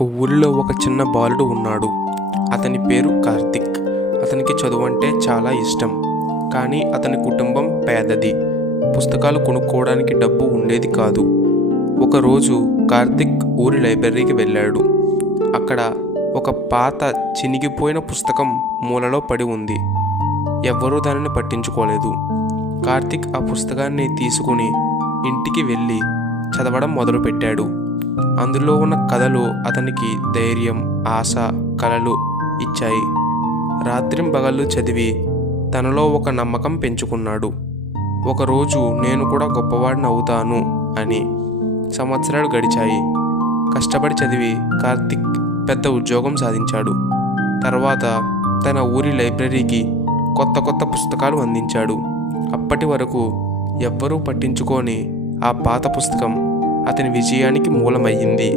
ఒక ఊరిలో ఒక చిన్న బాలుడు ఉన్నాడు. అతని పేరు కార్తిక్. అతనికి చదువు అంటే చాలా ఇష్టం. కానీ అతని కుటుంబం పేదది. పుస్తకాలు కొనుక్కోవడానికి డబ్బు ఉండేది కాదు. ఒకరోజు కార్తిక్ ఊరి లైబ్రరీకి వెళ్ళాడు. అక్కడ ఒక పాత చినిగిపోయిన పుస్తకం మూలలో పడి ఉంది. ఎవ్వరూ దానిని పట్టించుకోలేదు. కార్తిక్ ఆ పుస్తకాన్ని తీసుకుని ఇంటికి వెళ్ళి చదవడం మొదలుపెట్టాడు. అందులో ఉన్న కథలు అతనికి ధైర్యం, ఆశ, కలలు ఇచ్చాయి. రాత్రింబగళ్ళు చదివి తనలో ఒక నమ్మకం పెంచుకున్నాడు. ఒకరోజు నేను కూడా గొప్పవాడిని అవుతాను అని. సంవత్సరాలు గడిచాయి. కష్టపడి చదివి కార్తిక్ పెద్ద ఉద్యోగం సాధించాడు. తర్వాత తన ఊరి లైబ్రరీకి కొత్త పుస్తకాలు అందించాడు. అప్పటి వరకు ఎవ్వరూ పట్టించుకోని ఆ పాత పుస్తకం అతని విజయానికి మూలమయ్యింది.